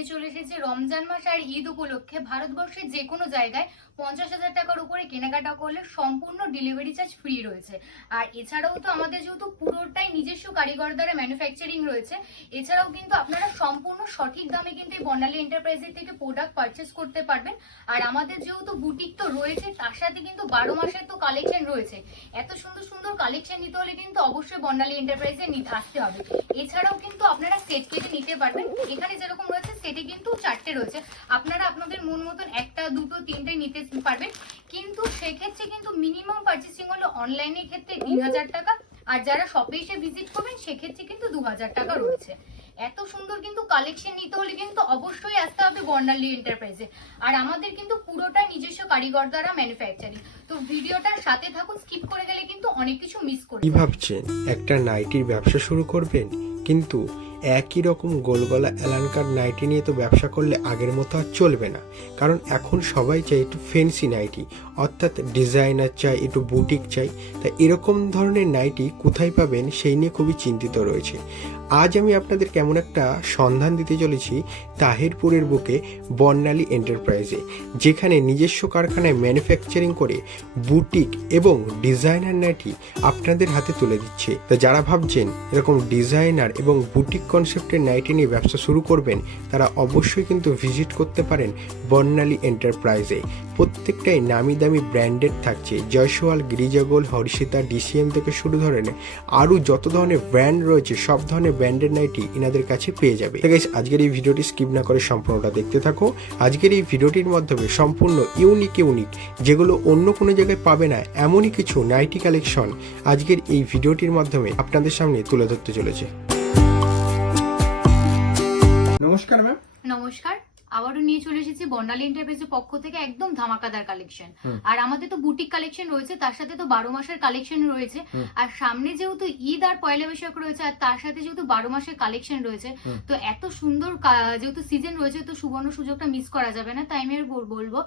নিয়ে চলে এসেছি রমজান মাস আর ঈদ উপলক্ষে ভারতবর্ষের যে কোনো জায়গায় 50,000 টাকার উপরে কেনাকাটা করলে সম্পূর্ণ ডেলিভারি চার্জ ফ্রি রয়েছে। আর এছাড়াও তো আমাদের যেহেতু পুরোটাই নিজস্ব কারিগর দ্বারা ম্যানুফ্যাকচারিং রয়েছে, এছাড়াও কিন্তু আপনারা সম্পূর্ণ সঠিক দামে কিন্তু এই বর্ণালী এন্টারপ্রাইজের থেকে প্রোডাক্ট পারচেস করতে পারবেন। আর আমাদের যেহেতু বুটিক তো রয়েছে, তার সাথে কিন্তু 12 মাসের তো কালেকশন রয়েছে। এত সুন্দর সুন্দর কালেকশন নিতে হলে কিন্তু অবশ্যই বর্ণালী এন্টারপ্রাইজে আসতে হবে। এছাড়াও কিন্তু আপনারা সেট কেটে নিতে পারবেন। এখানে যেরকম রয়েছে সেটে কিন্তু 4টে রয়েছে, আপনারা আপনাদের মন মতন 1টা 2টো 3টে নিতে পারবেন। কিন্তু সেক্ষেত্রে কিন্তু মিনিমাম পারচেসিং হলো অনলাইনের ক্ষেত্রে 3000 টাকা, আর যারা শপে এসে ভিজিট করবেন সেক্ষেত্রে কিন্তু 2000 টাকা রয়েছে। এত সুন্দর কিন্তু কালেকশন নিতে হলে কিন্তু অবশ্যই আসতে হবে বর্ণালী এন্টারপ্রাইজে। আর আমাদের কিন্তু পুরোটা নিজস্ব কারিগর দ্বারা ম্যানুফ্যাকচারিং। তো ভিডিওটার সাথে থাকুন, স্কিপ করে গেলে কিন্তু অনেক কিছু মিস করবেন। কি ভাবছেন একটা নাইটির ব্যবসা শুরু করবেন, কিন্তু একই রকম গোলগলা এলানকার নাইটি নিয়ে তো ব্যবসা করলে আগের মতো আর চলবে না। কারণ এখন সবাই চাই একটু ফ্যান্সি নাইটি, অর্থাৎ ডিজাইনার চাই, একটু বুটিক চাই। তাই এরকম ধরনের নাইটি কোথায় পাবেন সেই নিয়ে খুবই চিন্তিত রয়েছে। আজ আমি আপনাদের কেমন একটা সন্ধান দিতে চলেছি তাহিরপুরের বুকে বর্ণালী এন্টারপ্রাইজে, যেখানে নিজস্ব কারখানায় ম্যানুফ্যাকচারিং করে বুটিক এবং ডিজাইনার নাইটি আপনাদের হাতে তুলে দিচ্ছে। তা যারা ভাবছেন এরকম ডিজাইনার এবং বুটিক কনসেপ্টের নাইটি নিয়ে ব্যবসা শুরু করবেন, তারা অবশ্যই কিন্তু ভিজিট করতে পারেন বর্ণালী এন্টারপ্রাইজে। প্রত্যেকটাই নামি দামি ব্র্যান্ডেড থাকছে, জয়সওয়াল, গিরিজাগোল, হর্ষিতা, ডিসিএম থেকে শুরু ধরে আরও যত ধরনের ব্র্যান্ড রয়েছে সব ধরনের ব্র্যান্ডেড নাইটি এনাদের কাছে পেয়ে যাবে। গাইস, আজকের এই ভিডিওটি স্কিপ না করে সম্পূর্ণটা দেখতে থাকো। আজকের এই ভিডিওটির মাধ্যমে সম্পূর্ণ ইউনিক যেগুলো অন্য কোনো জায়গায় পাবে না, এমনই কিছু নাইটি কালেকশন আজকের এই ভিডিওটির মাধ্যমে আপনাদের সামনে তুলে ধরতে চলেছে। নমস্কার ম্যাম। নমস্কার, আবারও নিয়ে চলে এসেছি বর্ণালী এন্টারপ্রাইজের পক্ষ থেকে একদম ধামাকাদার কালেকশন। আর আমাদের তো বুটিক কালেকশন রয়েছে, তার সাথে তো 12 মাসের কালেকশন রয়েছে। আর সামনে যেহেতু ঈদ আর পয়লা বৈশাখ রয়েছে, আর তার সাথে যেহেতু 12 মাসের কালেকশন রয়েছে, তো এত সুন্দর যেহেতু সিজন রয়েছে, তো সুবর্ণ সুযোগটা মিস করা যাবে না। তাই আমি বলবো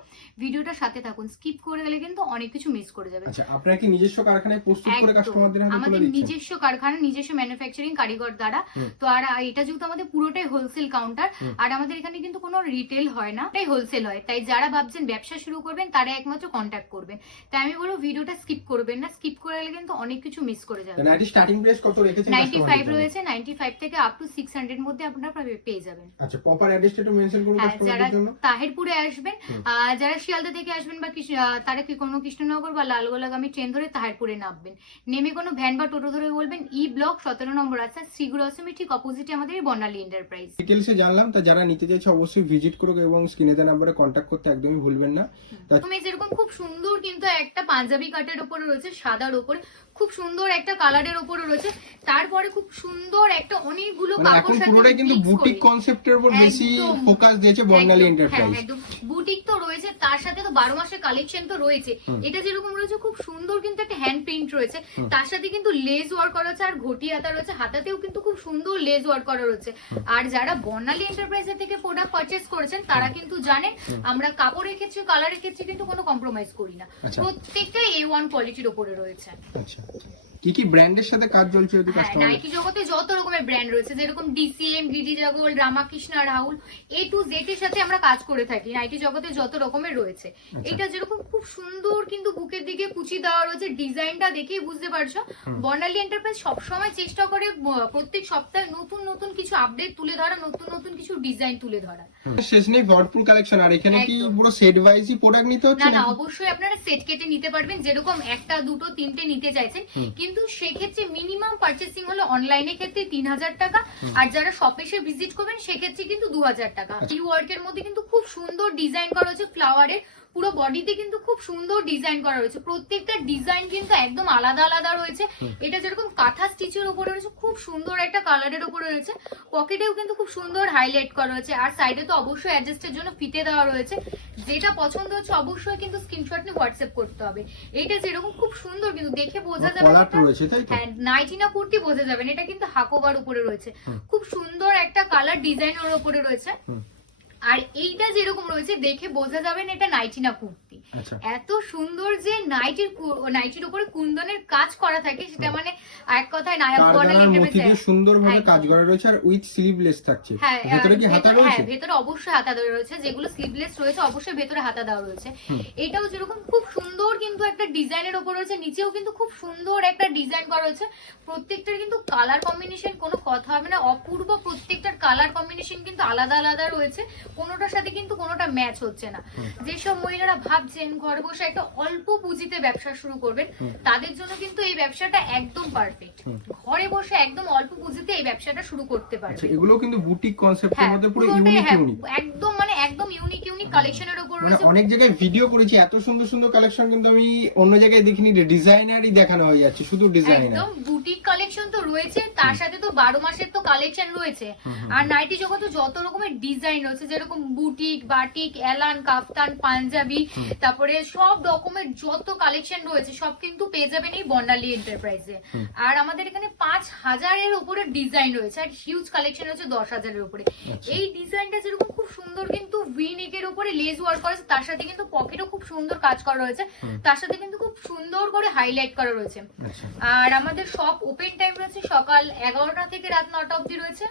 ভিডিওটার সাথে থাকুন, স্কিপ করে গেলে কিন্তু অনেক কিছু মিস করে যাবে। আচ্ছা, আপনারা কি নিজস্ব কারখানায় প্রস্তুত করে কাস্টমারদের হাতে তুলে দিচ্ছেন? আমাদের নিজস্ব কারখানা, নিজস্ব ম্যানুফ্যাকচারিং কারিগর দ্বারা। তো আর এটা যেহেতু আমাদের পুরোটাই হোলসেল কাউন্টার, আর আমাদের এখানে কিন্তু কোনো রিটেল হয় না, এটাই হোলসেল হয়। তাই যারা ভাবছেন ব্যবসা শুরু করবেন তারা একমাত্র কন্ট্যাক্ট করবেন। তাই আমি বলবো ভিডিওটা স্কিপ করবেন না, স্কিপ করে গেলে কিন্তু অনেক কিছু মিস করে যাবেন। নাইটি স্টার্টিং প্রাইস কত রেখেছেন? 95 রয়েছে, 95 থেকে আপ টু 600 এর মধ্যে আপনারা পেয়ে যাবেন। আচ্ছা, প্রপার অ্যাড্রেসটা একটু মেনশন করুন কাস্টমারদের জন্য। তাহিরপুরে আসবেন, যারা শিয়ালদা থেকে আসবেন বা তারা কি কোনো কৃষ্ণনগর বা লালগোলাগামী ট্রেন ধরে তাহিরপুরে নামবেন। নেমে কোনো ভ্যান বা টোটো ধরে বলবেন ই ব্লক 17 নম্বর রাস্তা, শ্রীগুরসমি ঠিক অপোজিটে আমাদের বর্ণালী এন্টারপ্রাইজ। ডিটেইলসে জানলাম, তা যারা নিতে চাইছে অবশ্যই ভিজিট করুক এবং স্ক্রিনে দেওয়া নম্বরে কন্ট্যাক্ট করতে একদমই ভুলবেন না। তুমি যেরকম খুব সুন্দর কিন্তু একটা পাঞ্জাবি কাটের উপরে রয়েছে, সাদার উপরে খুব সুন্দর একটা কালারের উপরে রয়েছে, তারপরে খুব সুন্দর একটা অনেকগুলো কাপড় সাথে পুরোটাই কিন্তু বুটিক কনসেপ্টের উপর বেশি ফোকাস দিয়েছে বর্ণালী এন্টারপ্রাইজ। একদম বুটিক তো রয়েছে, তার সাথে তো 12 মাসের কালেকশন তো রয়েছে। এটা যেরকম রয়েছে খুব সুন্দর কিন্তু একটা হ্যান্ড প্রিন্ট রয়েছে, তার সাথে কিন্তু লেস ওয়ার্ক করা আছে, আর ঘটি হাতা রয়েছে, হাতাতেও কিন্তু খুব সুন্দর লেস ওয়ার্ক করা রয়েছে। আর যারা বর্ণালী এন্টারপ্রাইজের থেকে প্রোডাক্ট পারচেজ করেছেন তারা কিন্তু জানেন আমরা কাপড়ের ক্ষেত্রে, কালারের ক্ষেত্রে কিন্তু কোনো কম্প্রোমাইজ করি না, প্রত্যেকটাই A1 কোয়ালিটির উপরে রয়েছে। আচ্ছা, কি কি ব্র্যান্ডের সাথে কাজ চলছে যদি কাস্টমার? নাইকি জগতে যত রকমের ব্র্যান্ড রয়েছে, যেরকম ডিসিএম, গিরিজাগোল, Ramakrishna, Rahul, A to Z এর সাথে আমরা কাজ করে থাকি। নাইকি জগতে যত রকমের রয়েছে, এটা যেরকম খুব সুন্দর কিন্তু বুকের দিকে কুচি দেওয়া রয়েছে, ডিজাইনটা দেখেই বুঝতে পারছো। বর্ণালী এন্টারপ্রাইজ সবসময় চেষ্টা করে প্রত্যেক সপ্তাহে নতুন নতুন কিছু আপডেট তুলে ধরা, নতুন নতুন কিছু ডিজাইন তুলে ধরা। শেষ নেই, ভরপুর কালেকশন। আর এখানে কি পুরো সেট ওয়াইজই প্রোডাক্ট নিতে হচ্ছে? না, অবশ্যই আপনারা সেট কেটে নিতে পারবেন, যেরকম 1টা 2টো 3টে নিতে চাইছেন। কিন্তু সেক্ষেত্রে মিনিমাম পারচেসিং হলো অনলাইনের ক্ষেত্রে 3000 টাকা, আর যারা শপে এসে ভিজিট করবেন সেক্ষেত্রে কিন্তু 2000 টাকা। এই ওয়ার্কের মধ্যে কিন্তু খুব সুন্দর ডিজাইন করা হয়েছে, ফ্লাওয়ারের পুরো বডিতে কিন্তু খুব সুন্দর ডিজাইন করা রয়েছে, প্রত্যেকটা ডিজাইন কিন্তু একদম আলাদা আলাদা রয়েছে। এটা যেরকম কাঁথা স্টিচের উপরে রয়েছে, খুব সুন্দর একটা কালারের উপরে রয়েছে, পকেটেও কিন্তু খুব সুন্দর হাইলাইট করা রয়েছে, আর সাইডে তো অবশ্যই অ্যাডজাস্টের জন্য ফিতে দেওয়া রয়েছে। যেটা পছন্দ হচ্ছে অবশ্যই কিন্তু স্ক্রিনশট নিয়ে হোয়াটসঅ্যাপ করতে হবে। এটা যেরকম খুব সুন্দর কিন্তু দেখে বোঝা যাবে, হ্যাঁ নাইটি না কুর্তি বোঝা যাবে না, এটা কিন্তু হাকোবার উপরে রয়েছে, খুব সুন্দর একটা কালার ডিজাইনের উপরে রয়েছে। আর এইটা যেরকম রয়েছে দেখে বোঝা যাবে না এটা নাইটি না কুর্তি। আচ্ছা এত সুন্দর যে নাইটির উপরে কুন্দনের কাজ করা থাকে সেটা মানে এক কথায় নায়ক বর্ণালী কারদানার মোতি দিয়ে এন্টারপ্রাইজের। সুন্দরভাবে একদম। কাজ করা রয়েছে আর উইথ স্লিভলেস থাকছে। হ্যাঁ, ভেতরে কি হাতা রয়েছে? হ্যাঁ, ভেতরে অবশ্যই হাতা দেওয়া রয়েছে, যেগুলো স্লিভলেস রয়েছে অবশ্যই ভেতরে হাতা দেওয়া রয়েছে। হুম। এটাও যেরকম খুব সুন্দর কিন্তু একটা ডিজাইনের উপর রয়েছে, নিচেও কিন্তু খুব সুন্দর একটা ডিজাইন করা রয়েছে। প্রত্যেকটার কিন্তু কালার কম্বিনেশন কোনো কথা হবে না, অপূর্ব। প্রত্যেকটার কালার কম্বিনেশন কিন্তু আলাদা আলাদা রয়েছে, কোনোটার সাথে কিন্তু কোনোটা ম্যাচ হচ্ছে না। যেসব মহিলারা ভাবছেন ঘরে বসে একটা অল্প পুঁজিতে ব্যবসা শুরু করবেন, তাদের জন্য কিন্তু এই ব্যবসাটা একদম পারফেক্ট। ঘরে বসে একদম অল্প পুঁজিতে এই ব্যবসাটা শুরু করতে আচ্ছা, পারবেন। এগুলো কিন্তু বুটিক কনসেপ্টের হ্যাঁ, মধ্যে পুরো পুরোটাই, ইউনিক হ্যাঁ, ইউনিক। একদম মানে একদম ইউনিক কালেকশনের উপর মানে রয়েছে। অনেক জায়গায় ভিডিও করেছি, এত সুন্দর সুন্দর কালেকশন কিন্তু আমি অন্য জায়গায় দেখিনি, ডিজাইনারই দেখানো হয়ে যাচ্ছে, শুধু ডিজাইনার। একদম বুটিক কালেকশন তো রয়েছে, তার সাথে তো 12 মাসের তো কালেকশন রয়েছে। আর নাইটি জগতে যত রকমের ডিজাইন রয়েছে, যেরকম বুটিক, বাটিক, এলান, কাফতান, পাঞ্জাবি, তারপরে সব রকমের যত কালেকশন রয়েছে সব কিন্তু পেয়ে যাবেন এই বর্ণালী এন্টারপ্রাইজে। আর আমাদের এখানে 5000-এর উপরে ডিজাইন রয়েছে, আর হিউজ কালেকশন রয়েছে 10,000-এর উপরে। এই ডিজাইনটা যেরকম খুব সুন্দর কিন্তু ভি নেকের উপরে লেস ওয়ার্ক করা আছে, তার সাথে কিন্তু পকেটও খুব সুন্দর কাজ করা রয়েছে, তার সাথে কিন্তু খুব সুন্দর করে হাইলাইট করা রয়েছে। আচ্ছা। আর আমাদের সব ওপেন টাইম রয়েছে সকাল 11টা থেকে রাত 9টা অবধি রয়েছে।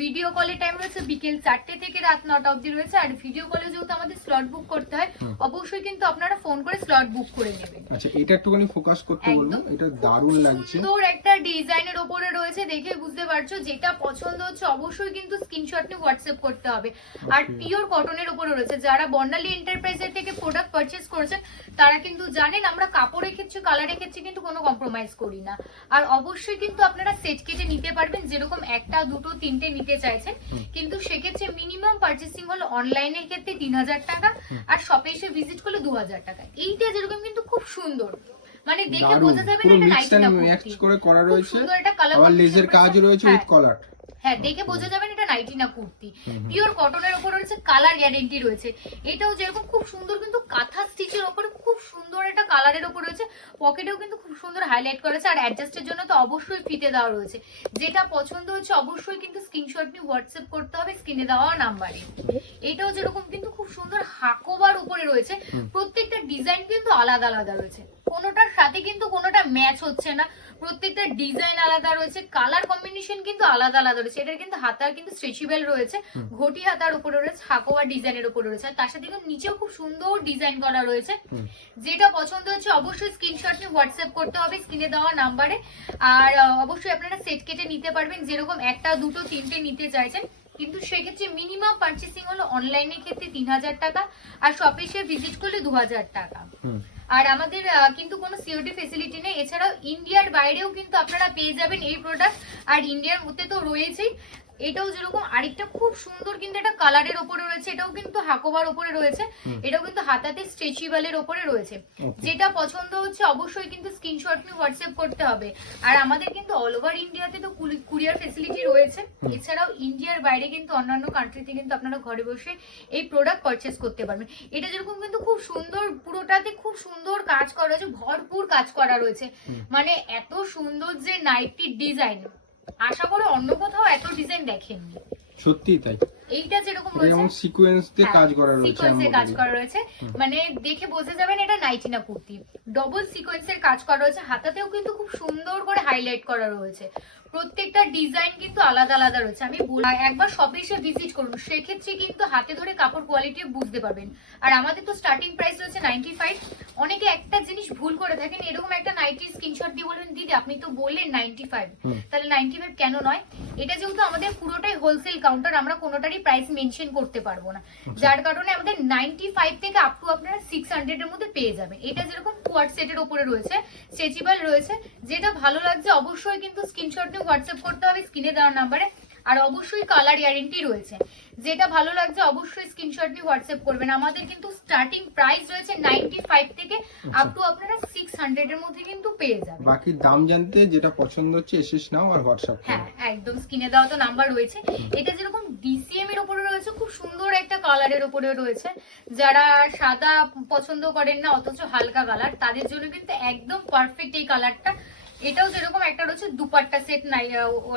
ভিডিও কলের টাইম রয়েছে বিকেল 4টে থেকে রাত 9টা অবধি রয়েছে। আর ভিডিও কলে যেহেতু আমাদের স্লট বুক করতে হয়, অবশ্যই কিন্তু আপনারা ফোন করে স্লট বুক করে নেবেন। আচ্ছা, এটা একটুখানি ফোকাস করতে বলবো, একদম। এটা দারুণ লাগছে। সুন্দর একটা ডিজাইনের উপরে রয়েছে, দেখে বুঝতে পারছো। যেটা পছন্দ হচ্ছে অবশ্যই কিন্তু স্ক্রিনশট নিয়ে হোয়াটসঅ্যাপ করতে হবে। আর পিওর কটনের উপরে রয়েছে। যারা বর্ণালী এন্টারপ্রাইজের থেকে প্রোডাক্ট পারচেজ করেছেন তারা কিন্তু জানেন আমরা কাপড়ের ক্ষেত্রে, কালারের ক্ষেত্রে কিন্তু কোনো কম্প্রোমাইজ করি না। আর অবশ্যই কিন্তু আপনারা সেট কেটে নিতে পারবেন, যেরকম একটা, দুটো, তিনটে নিতে চাইছেন। কিন্তু সেক্ষেত্রে মিনিমাম পারচেসিং হলো অনলাইনের ক্ষেত্রে 3000 টাকা, আর শপে এসে ভিজিট করলে 2000 টাকা। এইটা যেরকম কিন্তু খুব সুন্দর, মানে দেখে দারুণ, বোঝা যাবে না পুরো এটা মিক্স নাইটি এন্ড না ম্যাচ কুর্তি। করে করা খুব রয়েছে, সুন্দর একটা কালার আবার লেজের কাজ রয়েছে উইথ কলার। হ্যাঁ, দেখে বোঝা যাবে না এটা নাইটি না কুর্তি। পিওর কটনের উপর রয়েছে, কালার গ্যারেন্টি রয়েছে। এটাও যেরকম খুব সুন্দর কিন্তু কাঁথা স্টিচের উপরে খুব সুন্দর একটা কালারের উপর রয়েছে, পকেটেও কিন্তু খুব সুন্দর হাইলাইট করেছে। আর অ্যাডজাস্টের জন্য তো অবশ্যই ফিতে দেওয়া রয়েছে। যেটা পছন্দ হচ্ছে অবশ্যই কিন্তু স্ক্রিনশট নিয়ে হোয়াটসঅ্যাপ করতে হবে স্ক্রিনে দেওয়া নাম্বারে। এটাও যেরকম কিন্তু খুব সুন্দর হাকোবার উপরে রয়েছে। প্রত্যেকটা ডিজাইন কিন্তু আলাদা আলাদা রয়েছে, কোনোটার সাথে কিন্তু কোনোটা ম্যাচ হচ্ছে না। প্রত্যেকটা ডিজাইন আলাদা রয়েছে, কালার কম্বিনেশন কিন্তু আলাদা আলাদা রয়েছে। এটার কিন্তু হাতার কিন্তু স্ট্রেচেবল রয়েছে, ঘটি হাতার উপরে রয়েছে, হাকোয়া ডিজাইনের উপরে রয়েছে। আর তার সাথে কিন্তু নিচেও খুব সুন্দর ডিজাইন করা রয়েছে। যেটা পছন্দ হচ্ছে অবশ্যই স্ক্রিনশট নিয়ে হোয়াটসঅ্যাপ করতে হবে স্ক্রিনে দেওয়া নাম্বারে। আর অবশ্যই আপনারা সেট কেটে নিতে পারবেন, যেরকম একটা, দুটো, তিনটে নিতে চাইছেন। কিন্তু সেক্ষেত্রে মিনিমাম পারচেসিং হলো অনলাইনের ক্ষেত্রে 3000 টাকা, আর শপে এসে ভিজিট করলে 2000 টাকা। আর আমাদের কিন্তু কোনো সিওডি ফেসিলিটি নেই। এছাড়াও ইন্ডিয়ার বাইরেও কিন্তু আপনারা পেয়ে যাবেন এই প্রোডাক্ট, আর ইন্ডিয়ার মধ্যে তো রয়েছেই। এটাও যেরকম আরেকটা খুব সুন্দর কিন্তু একটা কালারের উপরে রয়েছে, এটাও কিন্তু হাকোবার উপরে রয়েছে, এটাও কিন্তু হাতাতে স্ট্রেচেবলের উপরে রয়েছে। যেটা পছন্দ হচ্ছে অবশ্যই কিন্তু স্ক্রিনশট নিয়ে হোয়াটসঅ্যাপ করতে হবে। আর আমাদের কিন্তু অল ওভার ইন্ডিয়াতে তো কুরিয়ার ফেসিলিটি রয়েছে। এছাড়াও ইন্ডিয়ার বাইরে কিন্তু অন্যান্য কান্ট্রিতে কিন্তু আপনারা ঘরে বসে এই প্রোডাক্ট পারচেস করতে পারবেন। এটা যেরকম কিন্তু খুব সুন্দর, পুরোটাতে খুব সুন্দর কাজ করা রয়েছে, ভরপুর কাজ করা রয়েছে। মানে এত সুন্দর যে নাইটির ডিজাইন, আশা করি অন্য কোথাও এত ডিজাইন দেখেননি। সত্যি তাই। এইটা যেরকম এটা যেমন সিকোয়েন্স দিয়ে কাজ করা রয়েছে, সিকোয়েন্সের কাজ করা রয়েছে, মানে দেখে বোঝা যাবে না এটা নাইটি না কুর্তি। ডবল সিকোয়েন্সের কাজ করা রয়েছে, হাতাতেও কিন্তু খুব সুন্দর করে হাইলাইট করা রয়েছে। প্রত্যেকটা ডিজাইন কিন্তু আলাদা আলাদা রয়েছে। আমি একবার শপে এসে ভিজিট করুন, সেক্ষেত্রে কিন্তু হাতে ধরে কাপড় কোয়ালিটি বুঝতে পারবেন। আর আমাদের তো স্টার্টিং প্রাইস রয়েছে 95। অনেকে একটা জিনিস ভুল করে থাকেন, এরকম একটা নাইটির স্ক্রিনশট দিয়ে বলবেন দিদি আপনি তো বললেন 95, তাহলে 95 কেন নয়? এটা যেহেতু আমাদের পুরোটাই হোলসেল কাউন্টার, আমরা কোনোটারই প্রাইস মেনশন করতে পারবো না, যার কারণে আমাদের 95 থেকে আপ টু আপনারা 600 এর মধ্যে পেয়ে যাবেন। এটা যেরকম কোয়াড সেটের উপরে রয়েছে, স্ট্রেচেবল রয়েছে। যেটা ভালো লাগছে অবশ্যই কিন্তু স্ক্রিনশট নিয়ে হোয়াটসঅ্যাপ করতে হবে স্ক্রিনে দেওয়া নাম্বারে। আর অবশ্যই কালার গ্যারেন্টি রয়েছে। যেটা ভালো লাগছে অবশ্যই স্ক্রিনশট নিয়ে হোয়াটসঅ্যাপ করবেন। আমাদের কিন্তু স্টার্টিং প্রাইস রয়েছে 95 থেকে আপ টু আপনারা 600 এর মধ্যে কিন্তু পেয়ে যাবেন। বাকি দাম জানতে যেটা পছন্দ হচ্ছে এসএস নাও আর হোয়াটসঅ্যাপ করো। হ্যাঁ, একদম স্ক্রিনে দেওয়া তো নাম্বার রয়েছে। এটা যেরকম ডিসিএম এর উপরে রয়েছে, খুব সুন্দর একটা কালারের উপরে রয়েছে। যারা সাদা পছন্দ করেন না অথচ হালকা কালার, তাদের জন্য কিন্তু একদম পারফেক্ট এই কালারটা। এটাও যেরকম একটা রয়েছে দুপাট্টা সেট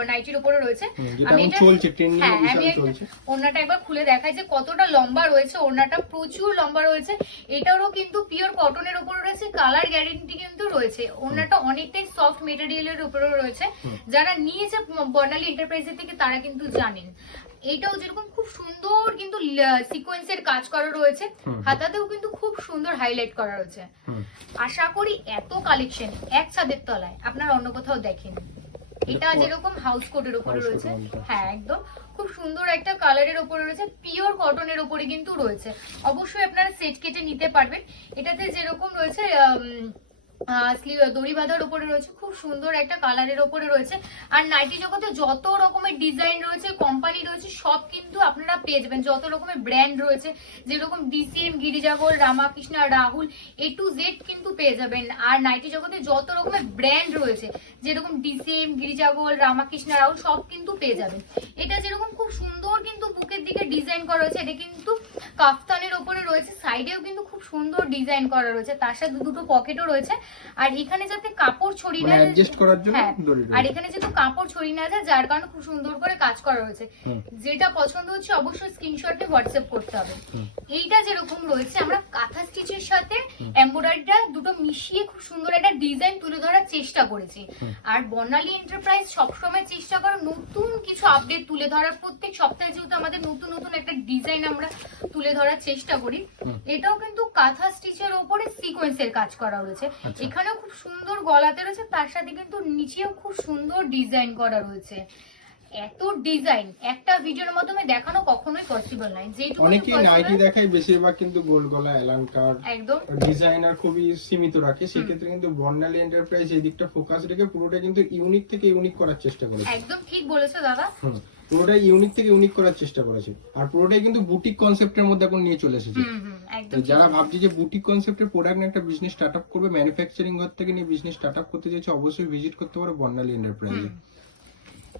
নাইটির উপরে রয়েছে। যেটা এখন চলছে ট্রেন্ডিং এ আমি বিশাল চলছে। ওড়নাটা একবার খুলে দেখাই যে কতটা লম্বা রয়েছে, ওড়নাটা প্রচুর লম্বা রয়েছে। এটারও কিন্তু পিওর কটনের উপরে রয়েছে, কালার গ্যারেন্টি কিন্তু রয়েছে। ওড়নাটা অনেকটাই সফট মেটেরিয়ালের উপরে রয়েছে, যারা নিয়েছে বর্ণালী এন্টারপ্রাইজের থেকে তারা কিন্তু জানেন। এইটাও যেরকম খুব সুন্দর কিন্তু সিকোয়েন্সের কাজ করা রয়েছে, হাতাতেও কিন্তু খুব সুন্দর হাইলাইট করা রয়েছে। আশা করি এত কালেকশন এক ছাদের তলায় আপনার অন্য কোথাও দেখেন। এটা যেরকম হাউস কোটের উপরে রয়েছে, হ্যাঁ একদম খুব সুন্দর একটা কালারের উপরে রয়েছে, পিওর কটনের উপরে কিন্তু রয়েছে। অবশ্যই আপনারা সেট কেটে নিতে পারবেন। এটাতে যেরকম রয়েছে দড়ি বাঁধার উপরে রয়েছে, খুব সুন্দর একটা কালারের উপরে রয়েছে। আর নাইটি জগতে যত রকমের ডিজাইন রয়েছে, কোম্পানি রয়েছে, সব কিন্তু আপনারা পেয়ে যাবেন। যত রকমের ব্র্যান্ড রয়েছে, যেরকম DCM, গিরিজাগোল, Ramakrishna, Rahul, A to Z কিন্তু পেয়ে যাবেন। আর নাইটি জগতে যত রকমের ব্র্যান্ড রয়েছে, যেরকম ডিসিএম, গিরিজাগোল, রামাকৃষ্ণা, রাহুল, সব কিন্তু পেয়ে যাবেন। এটা যেরকম খুব সুন্দর কিন্তু বুকের দিকে ডিজাইন করা রয়েছে, এটা কিন্তু কাফতানের উপরে রয়েছে, সাইডেও কিন্তু খুব সুন্দর ডিজাইন করা রয়েছে, তার সাথে দুটো পকেটও রয়েছে। আর এখানে যাতে কাপড় ছড়িয়ে না অ্যাডজাস্ট করার জন্য দড়ি রয়েছে। আর এখানে যেহেতু কাপড় ছড়িয়ে না যায়, যার কারণে খুব সুন্দর করে কাজ করা রয়েছে। যেটা পছন্দ হচ্ছে অবশ্যই স্ক্রিনশটে হোয়াটসঅ্যাপ করতে হবে। এইটা যেরকম রয়েছে, আমরা কাঁথা স্টিচের সাথে এমব্রয়ডারিটা দুটো মিশিয়ে খুব সুন্দর একটা ডিজাইন তুলে ধরার চেষ্টা করেছি। আর বর্ণালী এন্টারপ্রাইজ সবসময় চেষ্টা করে নতুন কিছু আপডেট তুলে ধরার। প্রত্যেক সপ্তাহে যেহেতু আমাদের নতুন নতুন একটা ডিজাইন আমরা তুলে ধরার চেষ্টা করি। এটাও কিন্তু কাঁথা স্টিচের ওপরে সিকোয়েন্সের কাজ করা রয়েছে। এখানেও খুব সুন্দর গলাতে রয়েছে, তার সাথে কিন্তু নিচেও খুব সুন্দর ডিজাইন করা রয়েছে। এত ডিজাইন একটা ভিডিওর মাধ্যমে দেখানো কখনোই পসিবল নয়। যেটুকু অনেকেই নাইটি দেখায়, বেশিরভাগ কিন্তু গোল গলা এলানকার একদম ডিজাইনার খুবই সীমিত রাখে। সেক্ষেত্রে কিন্তু বর্ণালী এন্টারপ্রাইজ এই দিকটা ফোকাস রেখে পুরোটা কিন্তু ইউনিক থেকে ইউনিক করার চেষ্টা করেছে। একদম ঠিক বলেছো দাদা, পুরোটাই ইউনিক থেকে ইউনিক করার চেষ্টা করেছে। আর পুরোটাই কিন্তু বুটিক কনসেপ্টের মধ্যে এখন নিয়ে চলে এসেছে। যারা ভাবছে যে বুটিক কনসেপ্টের প্রোডাক্ট নিয়ে একটা বিজনেস স্টার্ট আপ করবে, ম্যানুফ্যাকচারিং ঘর থেকে নিয়ে বিজনেস স্টার্ট আপ করতে চাইছে, অবশ্যই ভিজিট করতে পারো বর্ণালী এন্টারপ্রাইজে।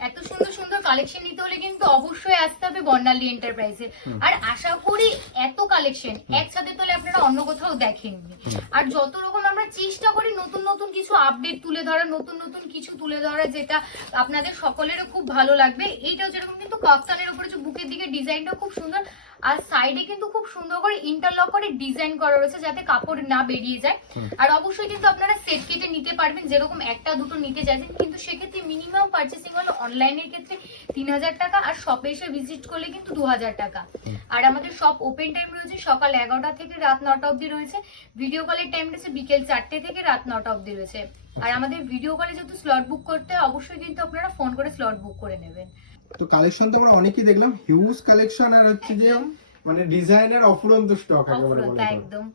এত সুন্দর সুন্দর কালেকশন নিতে হলে কিন্তু অবশ্যই আসতে হবে বর্ণালী এন্টারপ্রাইজে। আর আশা করি এত কালেকশন একসাথে তোলে আপনারা অন্য কোথাও দেখেননি। আর যত রকম আমরা চেষ্টা করি নতুন নতুন কিছু আপডেট তুলে ধরা, নতুন নতুন কিছু তুলে ধরা, যেটা আপনাদের সকলেরও খুব ভালো লাগবে। এইটাও যেরকম কিন্তু কাফতানের উপরে যে বুকের দিকে ডিজাইনটা খুব সুন্দর, আর সাইডে কিন্তু খুব সুন্দর করে ইন্টারলক করে ডিজাইন করা রয়েছে, যাতে কাপড় না বেরিয়ে যায়। আর অবশ্যই কিন্তু আপনারা সেট কেটে নিতে পারবেন, যেরকম একটা দুটো নিতে চাইছেন। কিন্তু সেক্ষেত্রে মিনিমাম পার্চেসিং হলো অনলাইনের ক্ষেত্রে 3000 টাকা, আর শপে এসে ভিজিট করলে কিন্তু 2000 টাকা। আর আমাদের শপ ওপেন টাইম রয়েছে সকাল 11টা থেকে রাত 9টা অবধি রয়েছে। ভিডিও কলের টাইম রয়েছে বিকেল 4টে থেকে রাত 9টা অবধি রয়েছে। আর আমাদের ভিডিও কলে যেহেতু স্লট বুক করতে হয়, অবশ্যই কিন্তু আপনারা ফোন করে স্লট বুক করে নেবেন। তো কালেকশন তো আমরা অনেকই দেখলাম, হিউজ কালেকশন, আর হচ্ছে যে মানে ডিজাইনের অফুরন্ত স্টক একেবারে বলা যায় একদম।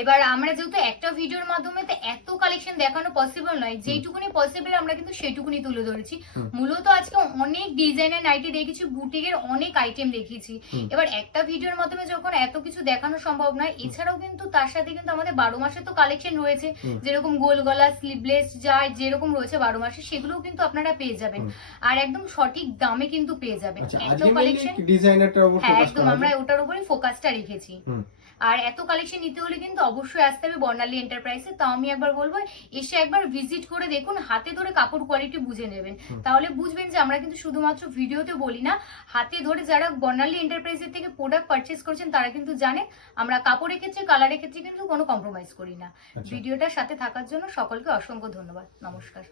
এবার আমরা যেহেতু একটা ভিডিওর মাধ্যমে তো এত কালেকশন দেখানো পসিবল নয়, যেইটুকুনি পসিবল আমরা কিন্তু সেইটুকুনি তুলে ধরেছি। মূলত আজকে অনেক ডিজাইনের নাইটি দেখেছি, বুটিকের অনেক আইটেম দেখিয়েছি। এবার একটা ভিডিওর মাধ্যমে যখন এত কিছু দেখানো সম্ভব নয়, এছাড়াও কিন্তু তার সাথে কিন্তু আমাদের 12 মাসে তো কালেকশন রয়েছে, যেরকম গোল গলা, স্লিভলেস, যা যেরকম রয়েছে 12 মাসে, সেগুলোও কিন্তু আপনারা পেয়ে যাবেন। আর একদম সঠিক দামে কিন্তু পেয়ে যাবেন। এত কালেকশন ডিজাইনারটার উপর ফোকাস একদম আমরা ওটার উপরে ফোকাসটা রেখেছি। আর এত কালেকশন নিতে হলে কিন্তু অবশ্যই আসতে হবে বর্ণালী এন্টারপ্রাইজে। তাও আমি একবার বলবো, এসে একবার ভিজিট করে দেখুন, হাতে ধরে কাপড় কোয়ালিটি বুঝে নেবেন। তাহলে বুঝবেন যে আমরা কিন্তু শুধুমাত্র ভিডিওতে বলি না, হাতে ধরে যারা বর্ণালী এন্টারপ্রাইজের থেকে প্রোডাক্ট পারচেজ করছেন তারা কিন্তু জানে আমরা কাপড়ের ক্ষেত্রে, কালারের ক্ষেত্রে কিন্তু কোনো কম্প্রোমাইজ করি না। ভিডিওটার সাথে থাকার জন্য সকলকে অসংখ্য ধন্যবাদ। নমস্কার।